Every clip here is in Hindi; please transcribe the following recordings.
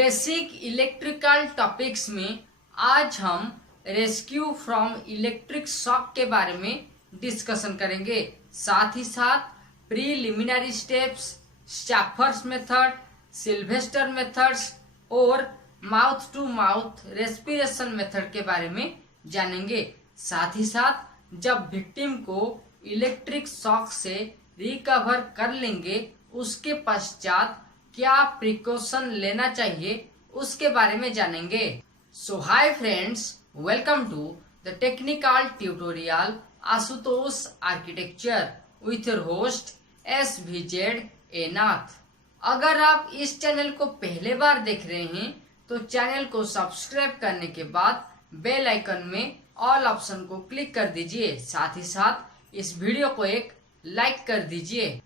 बेसिक इलेक्ट्रिकल टॉपिक्स में आज हम रेस्क्यू फ्रॉम इलेक्ट्रिक शॉक के बारे में डिस्कशन करेंगे। साथ ही साथ preliminary steps, Schafer's method, Silvester methods और mouth to mouth respiration method के बारे में जानेंगे। साथ ही साथ जब विक्टिम को इलेक्ट्रिक शॉक से रिकवर कर लेंगे उसके पश्चात क्या प्रिकॉशन लेना चाहिए उसके बारे में जानेंगे। So hi friends, welcome to the technical tutorial Ashutosh architecture with your host SVZ A Nath. अगर आप इस चैनल को पहले बार देख रहे हैं तो चैनल को सब्सक्राइब करने के बाद बेल आइकन में ऑल ऑप्शन को क्लिक कर दीजिए। साथ ही साथ इस वीडियो को एक लाइक कर दीजिए।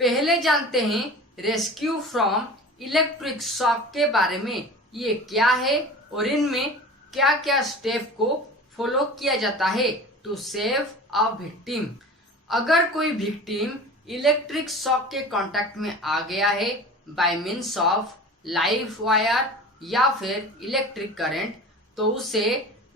पहले जानते हैं रेस्क्यू फ्रॉम इलेक्ट्रिक शॉक के बारे में। ये क्या है और इनमें क्या क्या स्टेप को फॉलो किया जाता है टू सेव अ विक्टिम। अगर कोई विक्टिम इलेक्ट्रिक शॉक के कांटेक्ट में आ गया है bye means of live wire या फिर इलेक्ट्रिक करंट, तो उसे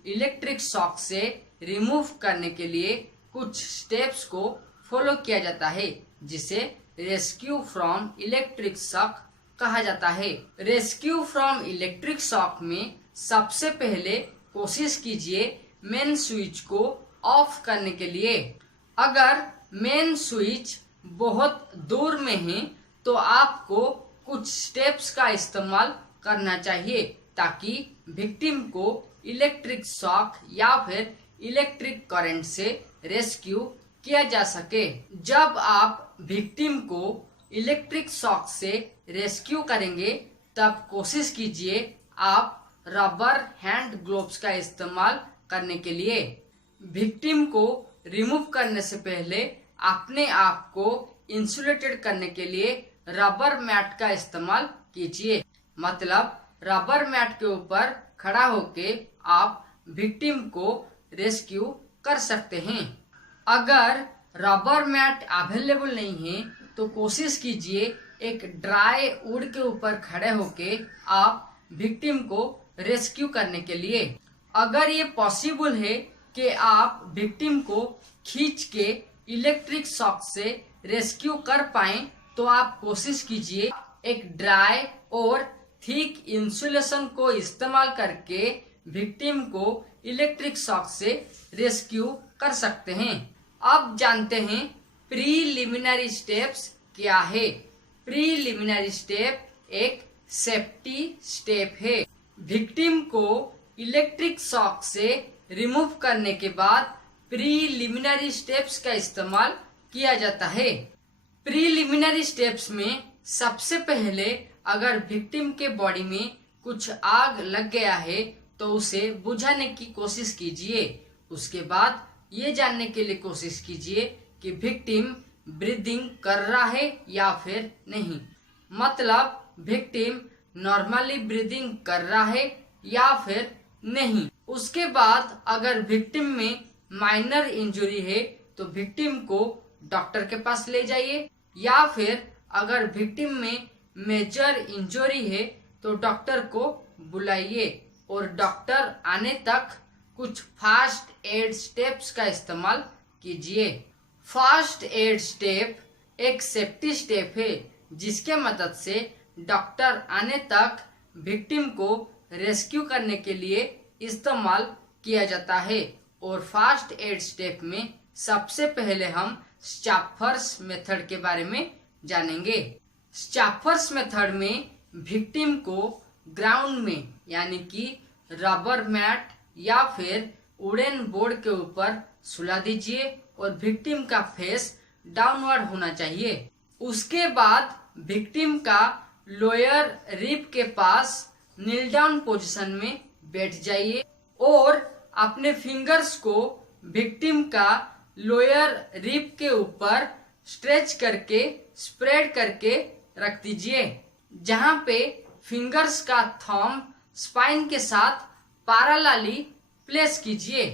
इलेक्ट्रिक शॉक से रिमूव करने के लिए कुछ स्टेप्स को फॉलो किया जाता है जिसे रेस्क्यू फ्रॉम इलेक्ट्रिक शॉक कहा जाता है। रेस्क्यू फ्रॉम इलेक्ट्रिक शॉक में सबसे पहले कोशिश कीजिए मेन स्विच को ऑफ करने के लिए। अगर मेन स्विच बहुत दूर में है तो आपको कुछ स्टेप्स का इस्तेमाल करना चाहिए ताकि विक्टिम को इलेक्ट्रिक शॉक या फिर इलेक्ट्रिक करंट से रेस्क्यू किया जा सके। जब आप विक्टिम को इलेक्ट्रिक शॉक से रेस्क्यू करेंगे तब कोशिश कीजिए आप रबर हैंड ग्लोव्स का इस्तेमाल करने के लिए। विक्टिम को रिमूव करने से पहले अपने आप को इंसुलेटेड करने के लिए रबर मैट का इस्तेमाल कीजिए। मतलब रबर मैट के ऊपर खड़ा होके आप विक्टिम को रेस्क्यू कर सकते हैं। अगर रबर मैट अवेलेबल नहीं है तो कोशिश कीजिए एक ड्राई वुड के ऊपर खड़े होके आप विक्टिम को रेस्क्यू करने के लिए। अगर ये पॉसिबल है कि आप विक्टिम को खींच के इलेक्ट्रिक शॉक से रेस्क्यू कर पाएं तो आप कोशिश कीजिए एक ड्राई और थिक इंसुलेशन को इस्तेमाल करके विक्टिम को इलेक्ट्रिक शॉक से रेस्क्यू कर सकते हैं। अब जानते हैं प्रीलिमिनरी स्टेप्स क्या है। प्रीलिमिनरी स्टेप एक सेफ्टी स्टेप है। विक्टिम को इलेक्ट्रिक शॉक से रिमूव करने के बाद प्रीलिमिनरी स्टेप्स का इस्तेमाल किया जाता है। प्रीलिमिनरी स्टेप्स में सबसे पहले अगर विक्टिम के बॉडी में कुछ आग लग गया है तो उसे बुझाने की कोशिश कीजिए। उसके बाद ये जानने के लिए कोशिश कीजिए कि विक्टिम ब्रीदिंग कर रहा है या फिर नहीं। मतलब विक्टिम नॉर्मली ब्रीदिंग कर रहा है या फिर नहीं। उसके बाद अगर विक्टिम में माइनर इंजरी है तो विक्टिम को डॉक्टर के पास ले जाइए, या फिर अगर विक्टिम में मेजर इंजरी है तो डॉक्टर को बुलाइए और डॉक्टर आने तक कुछ फास्ट एड स्टेप्स का इस्तेमाल कीजिए। फास्ट एड स्टेप एक सेफ्टी स्टेप है जिसके मदद से डॉक्टर आने तक विक्टिम को रेस्क्यू करने के लिए इस्तेमाल किया जाता है। और फास्ट एड स्टेप में सबसे पहले हम स्टैफर्स मेथड के बारे में जानेंगे। स्टैफर्स मेथड में विक्टिम को ग्राउंड में यानी कि रबर मैट या फिर वुडन बोर्ड के ऊपर सुला दीजिए और विक्टिम का फेस डाउनवर्ड होना चाहिए। उसके बाद विक्टिम का लोअर रिब के पास नील डाउन पोजीशन में बैठ जाइए और अपने फिंगर्स को विक्टिम का लोअर रिब के ऊपर स्ट्रेच करके स्प्रेड करके रख दीजिए, जहां पे फिंगर्स का थंब स्पाइन के साथ पैरेलली प्लेस कीजिए।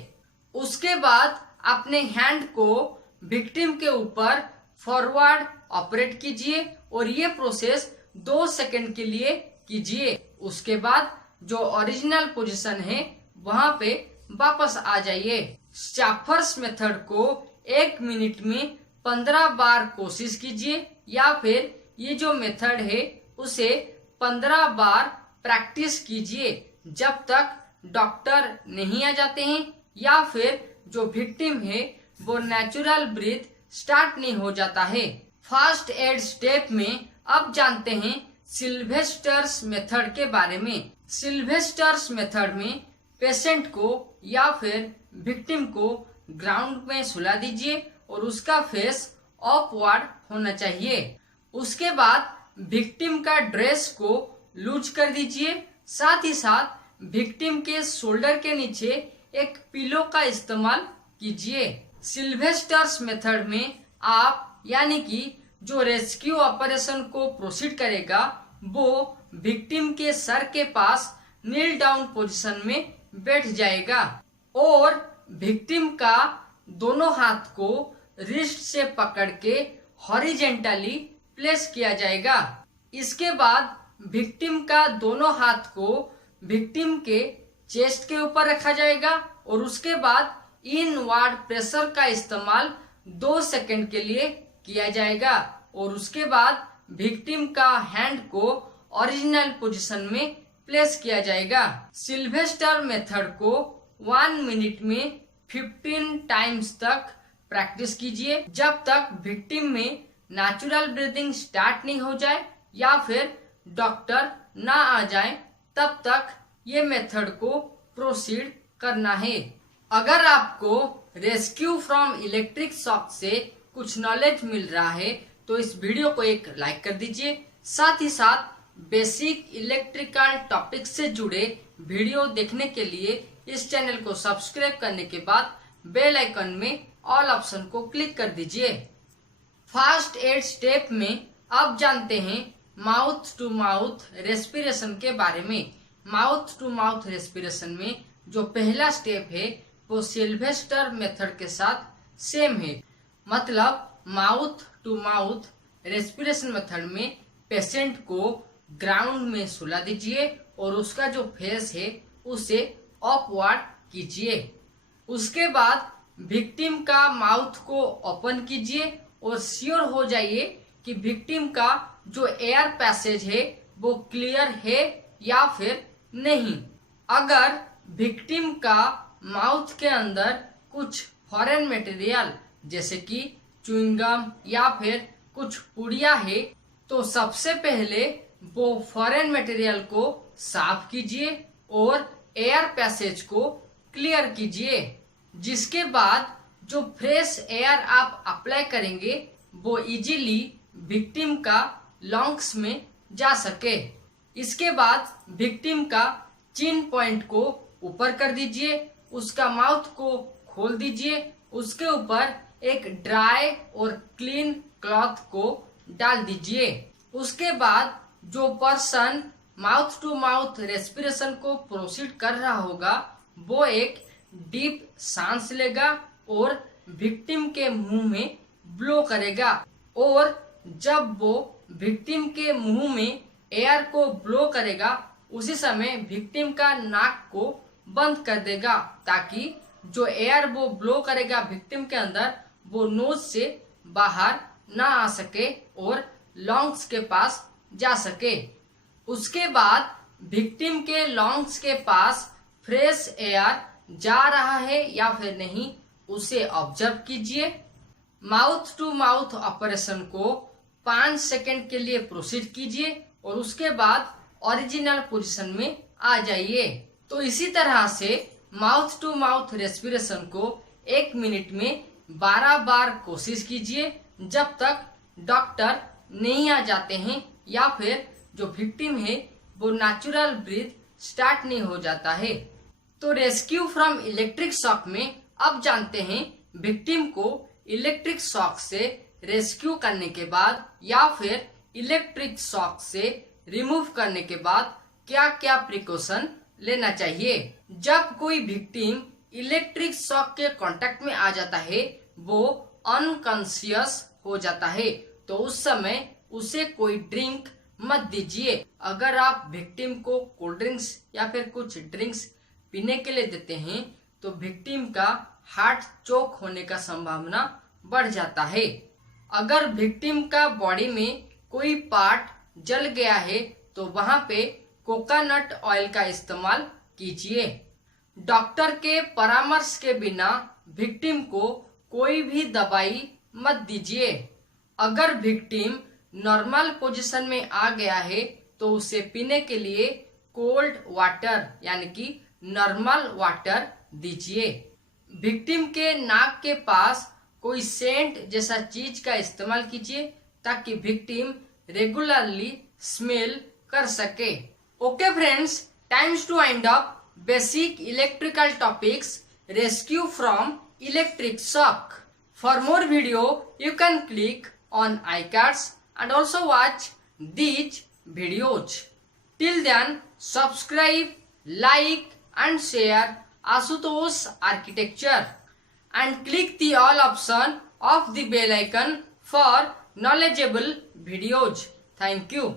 उसके बाद अपने हैंड को विक्टिम के ऊपर फॉरवर्ड ऑपरेट कीजिए और ये प्रोसेस 2 सेकंड के लिए कीजिए। उसके बाद जो ओरिजिनल पोजीशन है वहां पे वापस आ जाइए। शाफर्स मेथड को 1 मिनट में 15 बार कोशिश कीजिए, या फिर ये जो मेथड है उसे 15 बार प्रैक्टिस कीजिए जब तक डॉक्टर नहीं आ जाते हैं या फिर जो विक्टिम है वो नेचुरल ब्रीथ स्टार्ट नहीं हो जाता है। फर्स्ट एड स्टेप में अब जानते हैं सिल्वेस्टर्स मेथड के बारे में। सिल्वेस्टर्स मेथड में पेशेंट को या फिर विक्टिम को ग्राउंड में सुला दीजिए और उसका फेस अपवर्ड होना चाहिए। उसके बाद विक्टिम का ड्रेस को लूज कर दीजिए। साथ ही साथ विक्टिम के शोल्डर के नीचे एक पिलो का इस्तेमाल कीजिए। सिल्वेस्टर्स मेथड में आप यानी कि जो रेस्क्यू ऑपरेशन को प्रोसीड करेगा वो विक्टिम के सर के पास नील डाउन पोजीशन में बैठ जाएगा और विक्टिम का दोनों हाथ को रिस्ट से पकड़ के हॉरिजेंटली प्लेस किया जाएगा। इसके बाद विक्टिम का दोनों हाथ को विक्टिम के चेस्ट के ऊपर रखा जाएगा और उसके बाद इनवर्ड प्रेशर का इस्तेमाल 2 सेकंड के लिए किया जाएगा और उसके बाद विक्टिम का हैंड को ओरिजिनल पोजीशन में प्लेस किया जाएगा। सिल्वेस्टर मेथड को 1 मिनट में 15 टाइम्स तक प्रैक्टिस कीजिए जब तक विक्टिम में नेचुरल ब्रीदिंग स्टार्ट नहीं हो जाए या फिर डॉक्टर ना आ जाए, तब तक ये मेथड को प्रोसीड करना है। अगर आपको रेस्क्यू फ्रॉम इलेक्ट्रिक शॉक से कुछ नॉलेज मिल रहा है तो इस वीडियो को एक लाइक कर दीजिए। साथ ही साथ बेसिक इलेक्ट्रिकल टॉपिक से जुड़े वीडियो देखने के लिए इस चैनल को सब्सक्राइब करने के बाद बेल आइकन में ऑल ऑप्शन को क्लिक कर दीजिए। फर्स्ट एड स्टेप में अब जानते हैं माउथ टू माउथ रेस्पिरेशन के बारे में। माउथ टू माउथ रेस्पिरेशन में जो पहला स्टेप है वो सिल्वेस्टर मेथड के साथ सेम है। मतलब mouth to mouth respiration method में पेशेंट को ग्राउंड में सुला दीजिए और उसका जो फेस है उसे अपवर्ड कीजिए। उसके बाद विक्टिम का माउथ को ओपन कीजिए और श्योर हो जाइए कि विक्टिम का जो एयर पैसेज है वो क्लियर है या फिर नहीं। अगर विक्टिम का माउथ के अंदर कुछ फॉरेन मटेरियल जैसे कि च्युइंगम या फिर कुछ पुड़िया है तो सबसे पहले वो फॉरेन मटेरियल को साफ कीजिए और एयर पैसेज को क्लियर कीजिए, जिसके बाद जो फ्रेश एयर आप अप्लाई करेंगे वो इजीली विक्टिम का लंग्स में जा सके। इसके बाद विक्टिम का चिन पॉइंट को ऊपर कर दीजिए, उसका माउथ को खोल दीजिए, उसके ऊपर एक ड्राई और क्लीन क्लॉथ को डाल दीजिए। उसके बाद जो person mouth to mouth respiration को प्रोसीड कर रहा होगा वो एक डीप सांस लेगा और विक्टिम के मुंह में ब्लो करेगा और जब वो विक्टिम के मुंह में एयर को ब्लो करेगा उसी समय विक्टिम का नाक को बंद कर देगा ताकि जो एयर वो ब्लो करेगा विक्टिम के अंदर वो नोज से बाहर ना आ सके और लंग्स के पास जा सके। उसके बाद विक्टिम के लंग्स के पास फ्रेश एयर जा रहा है या फिर नहीं उसे ऑब्जर्व कीजिए। माउथ टू माउथ ऑपरेशन को 5 सेकंड के लिए प्रोसीड कीजिए और उसके बाद ओरिजिनल पोजीशन में आ जाइए। तो इसी तरह से माउथ टू माउथ रेस्पिरेशन को 1 मिनट में 12 बार कोशिश कीजिए जब तक डॉक्टर नहीं आ जाते हैं या फिर जो विक्टिम है वो नेचुरल ब्रीथ स्टार्ट नहीं हो जाता है। तो रेस्क्यू फ्रॉम इलेक्ट्रिक शॉक में अब जानते हैं विक्टिम को इलेक्ट्रिक शॉक से रेस्क्यू करने के बाद या फिर इलेक्ट्रिक शॉक से रिमूव करने के बाद क्या क्या प्रिकॉशन लेना चाहिए। जब कोई विक्टिम इलेक्ट्रिक शॉक के कांटेक्ट में आ जाता है वो अनकॉन्शियस हो जाता है तो उस समय उसे कोई ड्रिंक मत दीजिए। अगर आप विक्टिम को कोल्ड ड्रिंक्स या फिर कुछ ड्रिंक्स पीने के लिए देते हैं तो विक्टिम का हार्ट चोक होने का संभावना बढ़ जाता है। अगर विक्टिम का बॉडी में कोई पार्ट जल गया है तो वहां पे कोकोनट ऑयल का इस्तेमाल कीजिए। डॉक्टर के परामर्श के बिना विक्टिम को कोई भी दवाई मत दीजिए। अगर विक्टिम नॉर्मल पोजीशन में आ गया है तो उसे पीने के लिए कोल्ड वाटर यानी कि नॉर्मल वाटर दीजिए। विक्टिम के नाक के पास कोई सेंट जैसा चीज का इस्तेमाल कीजिए ताकि विक्टिम रेगुलरली स्मेल कर सके। Okay friends, times to wind up basic electrical topics rescue from electric shock. For more video, you can click on iCards and also watch these videos. Till then, subscribe, like and share Ashutosh Architecture and click the all option of the bell icon for knowledgeable videos. Thank you.